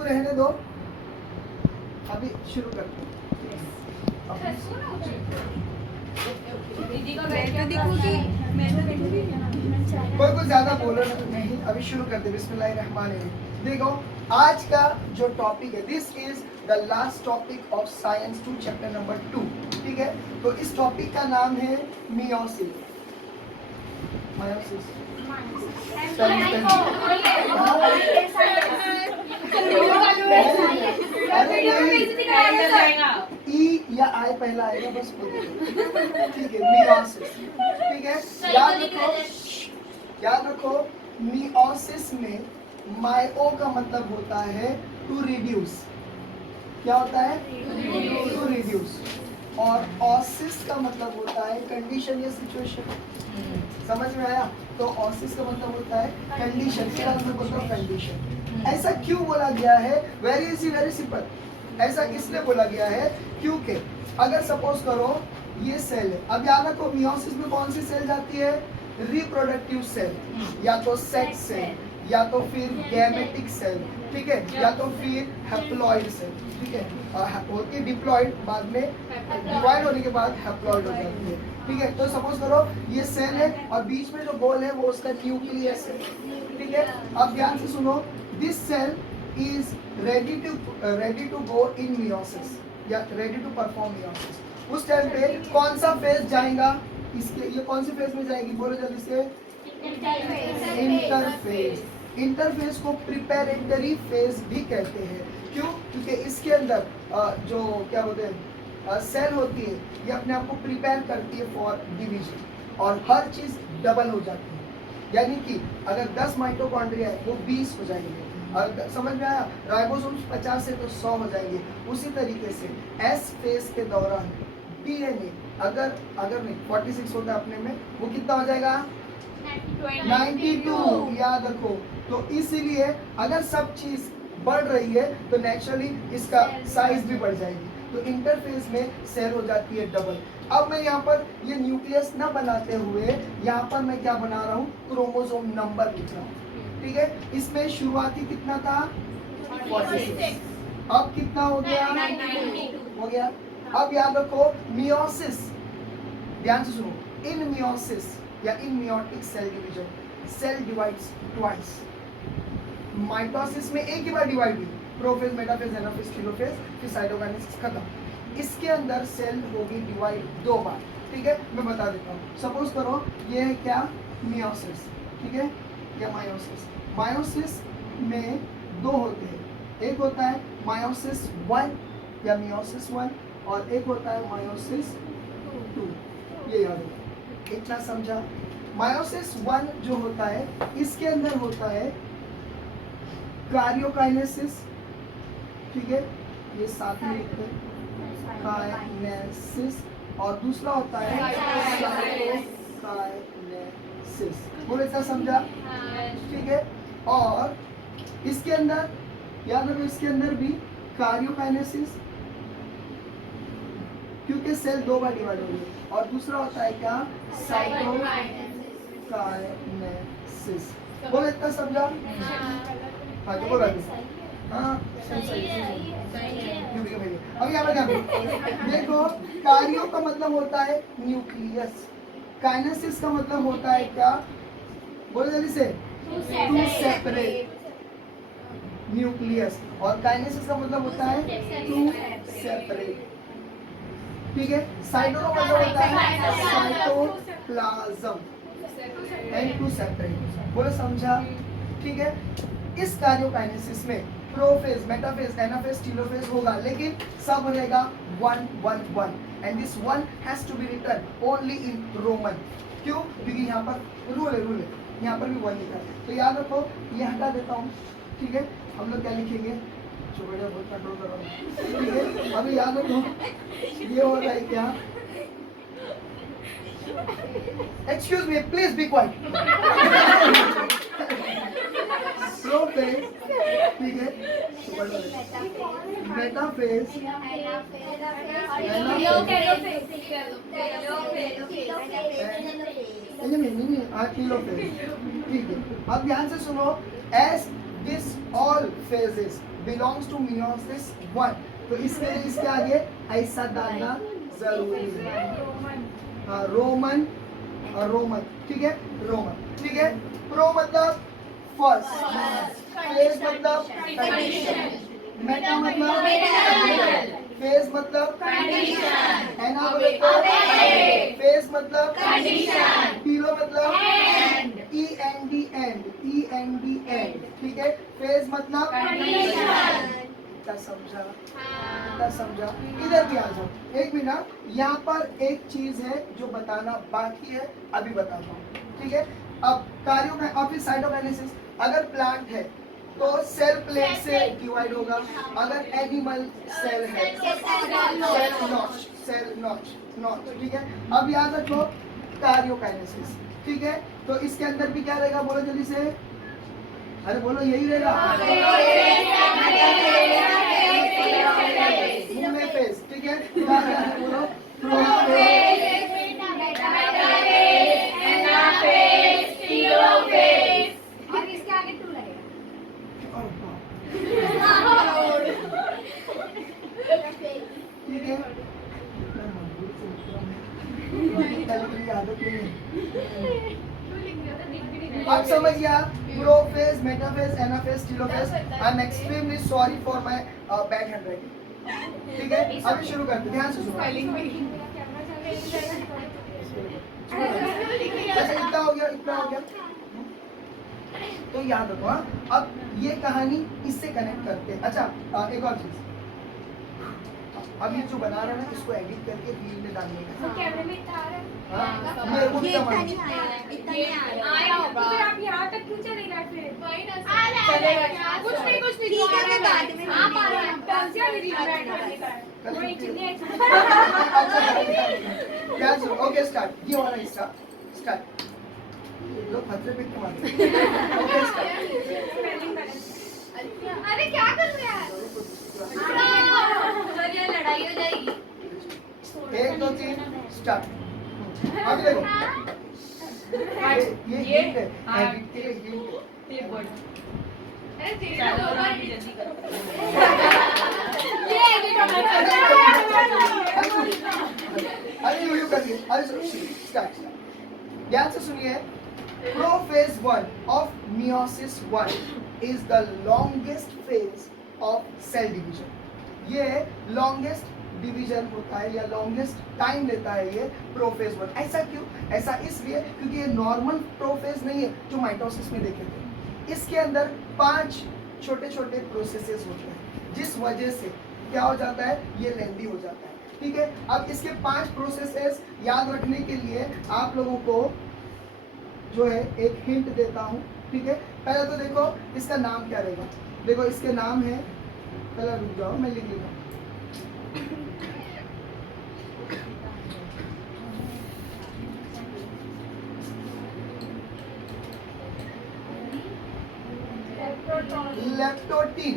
इसको रहने दो, अभी शुरू करते हैं। कोई कुछ ज्यादा बोलो नहीं, अभी शुरू करते। बिस्मिल्लाहिर्रहमानिर्रहीम। देखो आज का जो टॉपिक है, this is the last topic of science 2 chapter number 2। ठीक है, तो इस टॉपिक का नाम है मियोसिस। मायोसिस ई या आई पहला आएगा बस, ठीक है। मियोसिस, ठीक है। याद रखो मियोसिस में मायो का मतलब होता है टू रिड्यूस। क्या होता है? To reduce. और ऑसिस का मतलब होता है कंडीशन या सिचुएशन। समझ में आया? तो ऑसिस का मतलब होता है कंडीशन, इसका मतलब होता है कंडीशन। ऐसा क्यों बोला गया है? Very easy, very simple. ऐसा इसलिए बोला गया है क्योंकि अगर सपोज करो ये सेल है, अब याद रखो मियोसिस में कौन सी सेल जाती है? रिप्रोडक्टिव सेल, या तो सेक्स सेल, या तो फिर गैमेटिक सेल, ठीक है, या तो फिर हैप्लॉइड सेल, ठीक है। होती है डिप्लॉइड, बाद में डिवाइड होने के बाद हैप्लॉइड हो जाती है, ठीक है। तो सपोज करो ये सेल है और बीच में जो गोल है वो उसका न्यूक्लियस है, ठीक है। अब ध्यान से सुनो, this cell is ready to go in meiosis या रेडी टू परफॉर्म मियोसिस। उस टाइम पे कौन सा फेज जाएगा इसके? ये कौन सी फेज में जाएगी? बोलो जल्दी से। इंटरफेज। इंटरफेज को प्रिपरेटरी फेज भी कहते हैं। क्यों? क्योंकि इसके अंदर जो क्या बोलते हैं सेल होती है, ये अपने आप को प्रिपेयर करती है फॉर डिवीजन, और हर चीज डबल हो जाती है। यानी कि अगर 10 माइटोकॉन्ड्रिया है वो 20 हो जाएंगे। समझ में आया? राइबोसोम्स 50 से तो 100 हो जाएंगे। उसी तरीके से एस फेज के दौरान डीएनए अगर नहीं 46 होता है अपने में, वो कितना हो जाएगा? 92। याद रखो। तो इसीलिए अगर सब चीज बढ़ रही है तो नेचुरली इसका साइज भी बढ़ जाएगी। तो इंटरफेज में सेल हो जाती है डबल। अब मैं यहाँ पर ये न्यूक्लियस ना बनाते हुए यहाँ पर मैं क्या बना रहा हूँ? क्रोमोसोम नंबर लिख रहा हूँ, ठीक है। इसमें शुरुआती कितना था? 46। अब कितना हो गया? 92 हो गया। अब याद रखो मियोसिस, ध्यान से सुनो, इन मियोसिस या in meiotic cell division cell divides twice. Mitosis में एक ही बार डिवाइड हुई, प्रोफेज, मेटाफेज, एनाफेज, टेलोफेज, फिर साइटोकाइनेसिस खत्म। इसके अंदर सेल होगी डिवाइड 2 बार, ठीक है। मैं बता देता हूँ। सपोज करो ये है क्या? मियोसिस, ठीक है, या मायोसिस। मायोसिस में 2 होते हैं, एक होता है मायोसिस 1 या मियोसिस 1, और एक होता है मायोसिस 2। ये याद रखो, इतना समझा? मायोसिस 1 जो होता है इसके अंदर होता है कार्योकाइनेसिस, ठीक है, ये साथ में लिखते हैं काइनेसिस, और दूसरा होता है साइटोकाइनेसिस। बोलो इतना समझा? ठीक है। और इसके अंदर याद रखो, इसके अंदर भी कार्योकाइनेसिस, क्योंकि सेल 2 बार डिवाइड हो गई, और दूसरा होता है क्या? साइटोकाइनेसिस। बोलो इतना समझा? हाँ तो बोला हाँ सही। अब यहाँ पर देखो, कार्यो का मतलब होता है न्यूक्लियस, काइनेसिस का मतलब होता है क्या? बोलो जल्दी से। टू सेपरेट न्यूक्लियस, और काइनेसिस का मतलब होता है टू सेपरेट, ठीक है। साइटो का मतलब होता है साइटोप्लाज्म एंड टू सेपरेट। बोलो समझा? ठीक है। इस कार्योकाइनेसिस में प्रोफेज, मेटाफेज, एनाफेज, टेलोफेज होगा, लेकिन सब रहेगा 1 1 1, and this 1 has to be written only in Roman. क्यों? क्योंकि यहाँ पर रूल है, यहाँ पर भी 1 लिखा है। तो याद रखो, ये हटा देता हूँ, ठीक है। हम लोग क्या लिखेंगे? छोटा बहुत कंट्रोल करो, ठीक है। अभी याद रखो ये हो रहा है क्या? Excuse me, please be quiet. Prophase, ठीक है, मेटाफेज, टेलोफेज, ठीक है। अब ध्यान से सुनो, as this all phases belongs to meiosis 1, तो इसके लिए इसके आगे ऐसा डालना जरूरी है। हाँ, रोमन और रोमन, ठीक है, रोमन, ठीक है। प्रो मतलब फर्स्ट, फेज मतलब कंडीशन, मेटा मतलब फेज मतलब कंडीशन, एना मतलब फेज मतलब कंडीशन, पीलो मतलब end, E N D end, E N D end, ठीक है। फेज मतलब कंडीशन, समझा, समझा। इधर भी आ जाओ, एक मिनट, यहाँ पर एक चीज है जो बताना बाकी है, अभी बताता हूँ, ठीक है। अब कार्यों का और फिर साइटोकाइनेसिस, अगर प्लांट है तो सेल प्लेट से डिवाइड होगा, अगर एनिमल सेल है सेल नॉच, ठीक है। अब याद रखो कार्योकाइनेसिस, ठीक है। तो इसके अंदर भी क्या रहेगा, बोलो जल्दी से, अरे बोलो, यही रहेगा, मुंह में फेस, ठीक है। क्या रहेगा, बोलो, प्रोफेज, और इसके आगे 2 लगेगा। ठीक है, आदत नहीं है। अब समझ गया, prophase, metaphase, anaphase, telophase. I am extremely sorry for my bad handwriting, ठीक है। अभी शुरू करते हैं, ध्यान से सुनो। अच्छा, इतना हो गया, इतना हो गया, तो याद रखो। हाँ, अब ये कहानी इससे कनेक्ट करते हैं। अच्छा, एक और चीज, अब ये जो बना रहा है ना, इसको एडिट करके रील में डालने का। कैमरे में इतना आ रहा है। हाँ, ये वो ये क्या इतना मालूम? नहीं आया है, इतना नहीं आ रहा है। आया होगा। फिर आप यहाँ तक क्यों चले गए फिर? वही ना, चलेगा। कुछ नहीं ठीक है, मैं बाद में आप आ रहे हैं, डांस या मेरी बैठ करने का है। कल वही छुट्टी चलिए। क्या सुनो, ओके स्टार्ट, ये वाला हिस्सा स्टार्ट। लोग खतरे पे क्यों आते हैं? Okay start. अरे क्या कर रहे हैं? ये लड़ाई हो जाएगी। 1 2 3 स्टार्ट। अब देखो, ये हिंट है, एडिट के लिए हिंट है। अरे तेरे अरे वीडियो कर दिए, अरे स्टार्ट। ध्यान से सुनिए, prophase 1 of meiosis 1 is the longest phase of cell division. ये लॉन्गेस्ट डिवीजन होता है या लॉन्गेस्ट टाइम लेता है ये प्रोफेज 1। ऐसा क्यों? ऐसा इसलिए क्योंकि ये नॉर्मल प्रोफेज नहीं है जो माइटोसिस में देखे थे। इसके अंदर 5 छोटे छोटे प्रोसेसेस होते हैं, जिस वजह से क्या हो जाता है, ये लेंदी हो जाता है, ठीक है। अब इसके 5 प्रोसेसेस याद रखने के लिए आप लोगों को जो है एक हिंट देता हूँ, ठीक है। पहले तो देखो इसका नाम क्या रहेगा, देखो इसके नाम है, पहले रुक जाओ मैं लिख लेता हूँ। Leptotene,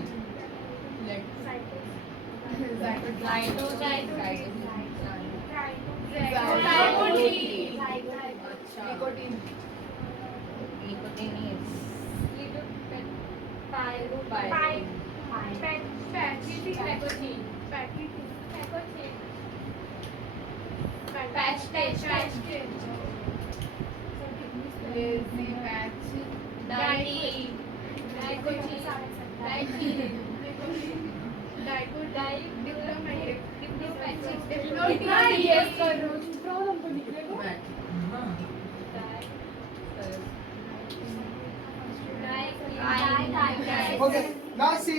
okay. नाउ सी,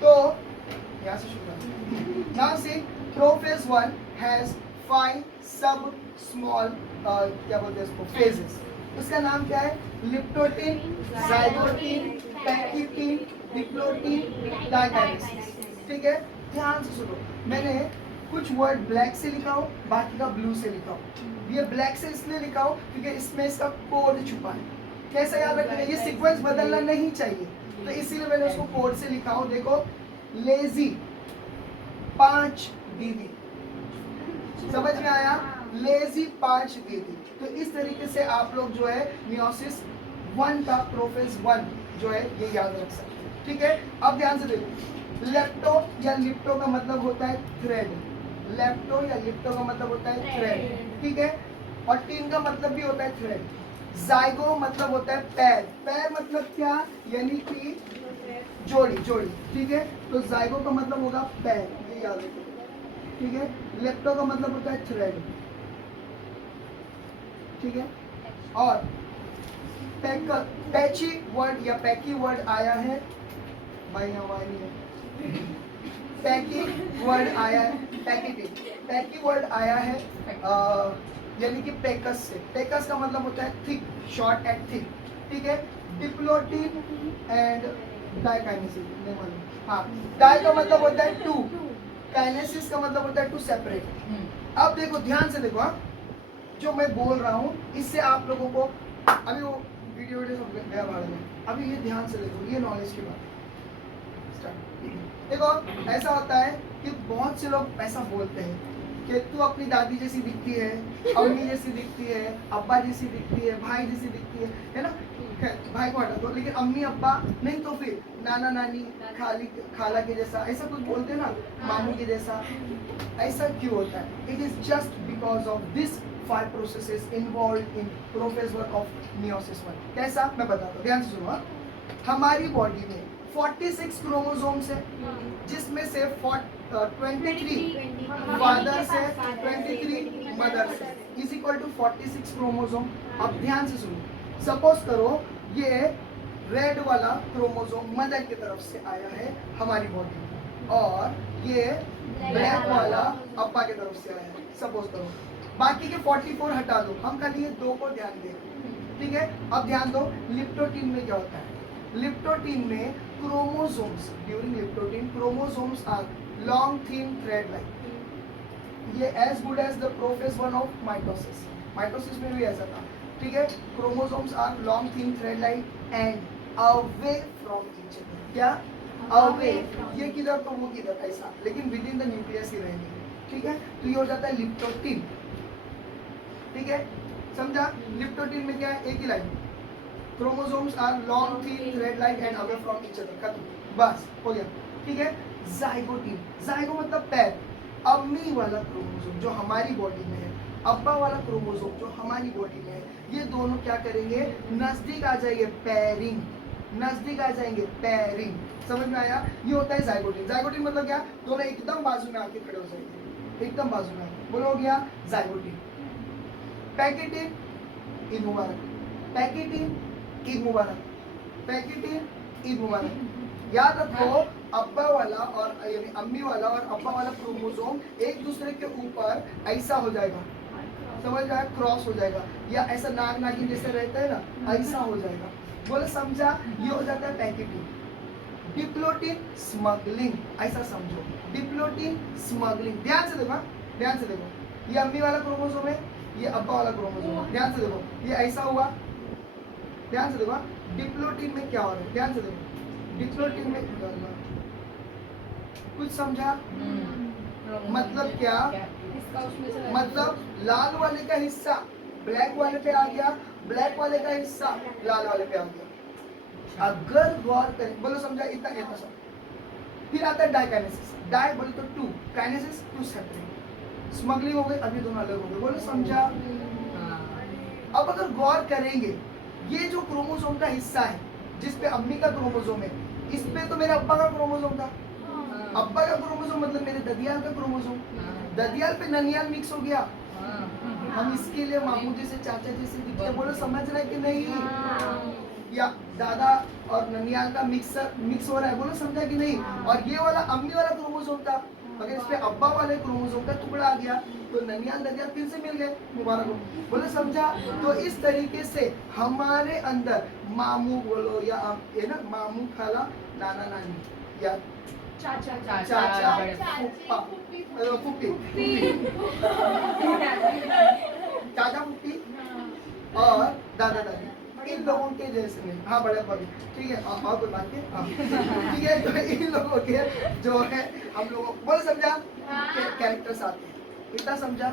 तो यहाँ से शुरू करते। नाउ सी, प्रोफेज 1 हैज 5 सब स्मॉल क्या बोलते हैं इसको, फेजेस। उसका नाम क्या है? Leptotene, zygotene, pectin, diplotene, diakinesis, ठीक है। ध्यान से सुनो, मैंने कुछ वर्ड ब्लैक से लिखा हो, बाकी का ब्लू से लिखा हो। ये ब्लैक से इसलिए लिखा हो क्योंकि इसमें इसका कोड छुपा है। कैसे याद रखना है? ये सीक्वेंस बदलना नहीं चाहिए, तो इसीलिए मैंने उसको कोड से लिखा हो। देखो, लेजी 5 दीदी, समझ में आया? लेजी 5 दीदी। तो इस तरीके से आप लोग जो है मियोसिस 1 का प्रोफेज 1 जो है ये याद रख सकते हैं। ठीक है, अब ध्यान से देखो, लेप्टो या लिप्टो का मतलब होता है थ्रेड, लेप्टो या लिप्टो का मतलब होता है थ्रेड, ठीक है, और टीन का मतलब भी होता है थ्रेड। जाइगो मतलब होता है पैर, पैर मतलब क्या, यानी कि जोड़ी जोड़ी, ठीक है, तो जाइगो का मतलब होगा पैर, ये याद रखो, ठीक है। लेप्टो का मतलब होता है थ्रेड, ठीक है, और पैची वर्ड या पैकी वर्ड आया है, भाई हमारी है, पैकी वर्ड आया है, पैकी वर्ड आया है यानी कि पेकस से, पेकस का मतलब होता है थिक, शॉर्ट एंड थिक, ठीक है। डिप्लोटिन एंड डाइकाइनेसिस, नहीं मालूम, हाँ, डाई का मतलब होता है टू, काइनेसिस का मतलब होता है टू सेपरेट। अब देखो ध्यान से देखो, हाँ, जो मैं बोल रहा हूँ इससे आप लोगों को, अभी वो वीडियो सब गया बारे में, अभी ये ध्यान से देखो, ये नॉलेज की बात है। स्टार्ट। देखो ऐसा होता है कि बहुत से लोग ऐसा बोलते हैं कि तू अपनी दादी जैसी दिखती है, अम्मी जैसी दिखती है, अब्बा जैसी दिखती है, भाई जैसी दिखती है ना, भाई को हटा दो, लेकिन अम्मी अब्बा नहीं तो फिर नाना नानी, खाला के जैसा, ऐसा कुछ बोलते हैं ना, मामू के जैसा, ऐसा क्यों होता है? It is just because of this 5 processes involved in process work of meiosis 1। कैसा, मैं बताता हूँ, ध्यान से सुनो, हाँ। हमारी बॉडी में 46 क्रोमोसोम्स है, जिसमें से 23 फादर से, 23 मदर से, इज इक्वल टू 46 क्रोमोसोम। अब ध्यान से सुनो, सपोज करो ये रेड वाला क्रोमोसोम मदर की तरफ से आया है हमारी बॉडी में, और ये ब्लैक वाला अब्बा की तरफ से आया है, सपोज करो। बाकी के 44 हटा दो, हम खाली ये 2 को ध्यान दें, ठीक है। अब ध्यान दो, लिप्टोटीन में क्या होता है? लिप्टोटीन में chromosomes, during leptotene chromosomes are long thin thread like, ये as good as the prophase one of mitosis, mitosis में भी ऐसा था, ठीक है। Chromosomes are long thin thread like and away from each other, क्या अवे, ये किधर तो वो किधर, ऐसा, लेकिन विद इन द न्यूक्लियस ही रहेंगे, ठीक है। तो ये हो जाता है लिप्टोटीन, ठीक है, समझा। लिप्टोटीन में क्या है, एक ही line, chromosomes are long thin thread like and away from each other, खत्म, बस हो गया, ठीक है। जाइगोटीन, जाइगो मतलब पैर, अम्मी वाला क्रोमोसोम जो हमारी बॉडी में है, अब्बा वाला क्रोमोसोम जो हमारी बॉडी में है, ये दोनों क्या करेंगे, नजदीक आ जाएंगे, पैरिंग, नजदीक आ जाएंगे, पैरिंग, समझ में आया? ये होता है जाइगोटीन। जाइगोटीन मतलब क्या, दोनों एकदम बाजू में आके खड़े हो जाएंगे, एकदम बाजू में, बोलो, हो गया जाइगोटीन। पैकेटिन, ईद मुबारक, पैकेटिन, ईद मुबारक, पैकेटिन, ईद मुबारक। याद रखो, अब्बा वाला और यानी अम्मी वाला और अब्बा वाला क्रोमोसोम एक दूसरे के ऊपर ऐसा हो जाएगा, समझ रहा है, क्रॉस हो जाएगा, या ऐसा नाग नागिन जैसे रहता है ना, ऐसा हो जाएगा, बोले समझा? ये हो जाता है पैकेटिन। डिप्लोटिन स्मगलिंग, ऐसा समझो, डिप्लोटिन स्मगलिंग, ध्यान से देखो, ध्यान से देखो, ये अम्मी वाला क्रोमोसोम है, ये अब्बा वाला क्रोमोसोम है, ध्यान से देखो, ये ऐसा हुआ, ध्यान से देखो। डिप्लोटिन में क्या हो रहा है, ध्यान से देखो, डिप्लोटिन में कुछ समझा? मतलब क्या, मतलब लाल वाले का हिस्सा ब्लैक वाले पे आ गया, ब्लैक वाले का हिस्सा लाल वाले पे आ गया। अगर गौर करें, बोलो समझा? इतना इतना सब। फिर आता है डाइकाइनेसिस, डाई बोले तो 2, काइनेसिस 2 सेपरेट, स्मगलिंग हो गई, अभी दोनों अलग हो गए, बोलो समझा? अब अगर गौर करेंगे, ये जो क्रोमोसोम का हिस्सा है जिसपे अम्मी का क्रोमोसोम है, इस पे तो मेरे अब्बा का क्रोमोसोम था, अब्बा का क्रोमोसोम मतलब मेरे ददियाल का क्रोमोसोम, ददियाल पे ननियाल मिक्स हो गया, हम इसके लिए मामू जैसे, चाचा जैसे दिखते हैं, बोलो समझ रहे कि नहीं? या दादा और ननियाल का मिक्स हो रहा है, बोलो समझा कि नहीं? और ये वाला अम्मी वाला क्रोमोसोम था, अगर इस पे अब्बा वाले क्रोमोसोम का टुकड़ा आ गया तो ननियाल ददियाल फिर से मिल गए, मुबारक हो, बोलो समझा? तो इस तरीके से हमारे अंदर मामू बोलो या ये ना, मामू खाला नाना नानी या चाचा चाचा फूफा फूफी चाचा फूफी और दादा दादी, इन लोगों के जैसे नहीं, हाँ बड़े बड़े, ठीक है, और कोई बात नहीं, ठीक है। तो इन लोगों के जो है, हम लोगों बोल समझा, कैरेक्टर्स आते हैं, इतना समझा,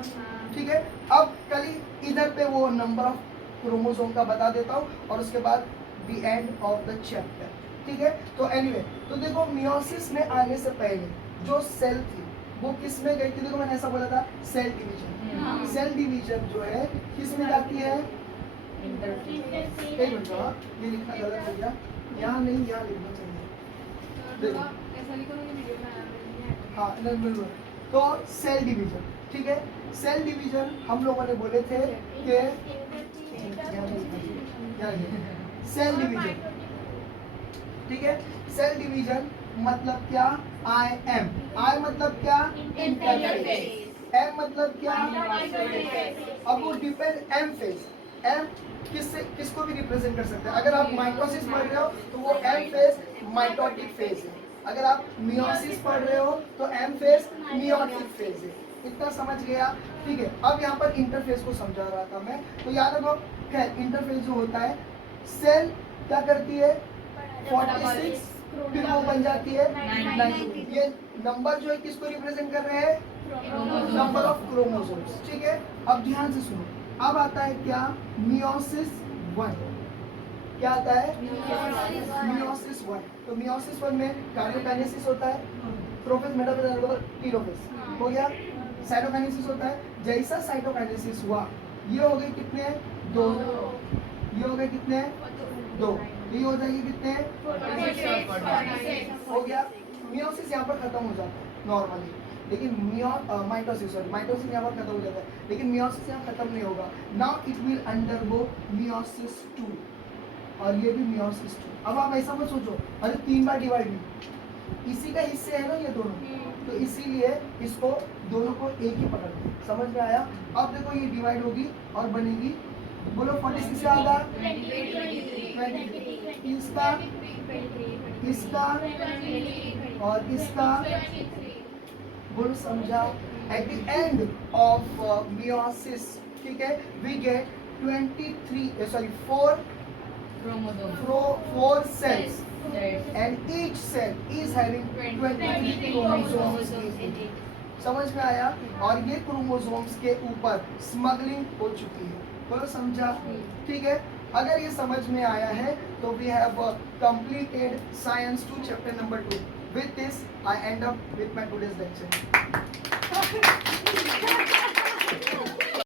ठीक है। अब कल इधर पे वो नंबर ऑफ क्रोमोसोम का बता देता हूँ, और उसके बाद the end of the chapter, ठीक है। तो एनीवे तो देखो मियोसिस में आने से पहले जो सेल थी वो किस में गई थी, देखो मैंने ऐसा बोला था सेल डिवीजन। सेल डिवीजन जो है किस में जाती है, एक मिनट हाँ, ये लिखना गलत हो गया, यहाँ नहीं यहाँ लिखना चाहिए, देखो ऐसा लिखो कि वीडियो में आ हाँ नहीं बिल्कुल। तो सेल डिवीजन, ठीक है। सेल डिवीजन हम लोगों ने बोले थे कि सेल डिवीजन, ठीक है। सेल डिवीजन मतलब क्या, आई एम, आई मतलब क्या इंटरफेस, एम मतलब क्या, अब वो डिपेंड एम फेज, एम किससे किसको भी रिप्रेजेंट कर सकते हैं। अगर आप माइटोसिस पढ़ रहे हो तो वो एम फेज माइटोटिक फेज है, अगर आप मियोसिस पढ़ रहे हो तो एम फेज मियोटिक फेज है। इतना समझ गया, ठीक है। अब यहाँ पर इंटरफेस को समझा रहा था मैं, तो याद रखो खैर इंटरफेस जो होता है सेल क्या करती है 46 फिर वो बन जाती है 90। ये नंबर जो है किसको रिप्रेजेंट कर रहे हैं, नंबर ऑफ क्रोमोसोम्स, ठीक है। अब ध्यान से सुनो, अब आता है क्या मियोसिस 1, क्या आता है मियोसिस 1। तो मियोसिस 1 में कार्योकाइनेसिस होता है, प्रोफेज मेटाफेज टीलोफेज हो गया, साइटोकाइनेसिस होता है। जैसा साइटोकाइनेसिस हुआ ये हो गए कितने 2, ये हो गए कितने 2, ये हो जाएगी कितने हो गया। मियोसिस यहाँ पर खत्म हो जाता है नॉर्मली, लेकिन माइटोसिस यहाँ पर खत्म हो जाता है, लेकिन मियोसिस यहाँ खत्म नहीं होगा। Now it will undergo meiosis 2 और ये भी मियोसिस 2। अब आप ऐसा मत सोचो अरे 3 बार डिवाइड हुई, इसी का हिस्से है ना ये दोनों, तो इसीलिए इसको दोनों को एक ही पकड़ लो, समझ में आया। अब देखो ये डिवाइड होगी और बनेगी, बोलो 46 से आधा 23, इसका इसका और इसका, बोलो समझा। At the end of meiosis, ठीक है, we get 4 cells and each cell is having 23 chromosomes in it। समझ में आया। और ये क्रोमोसोम्स के ऊपर स्मगलिंग हो चुकी है, बोलो समझा, ठीक है। अगर ये समझ में आया है तो we have completed science 2 chapter number 2। With this I end up with my today's lecture।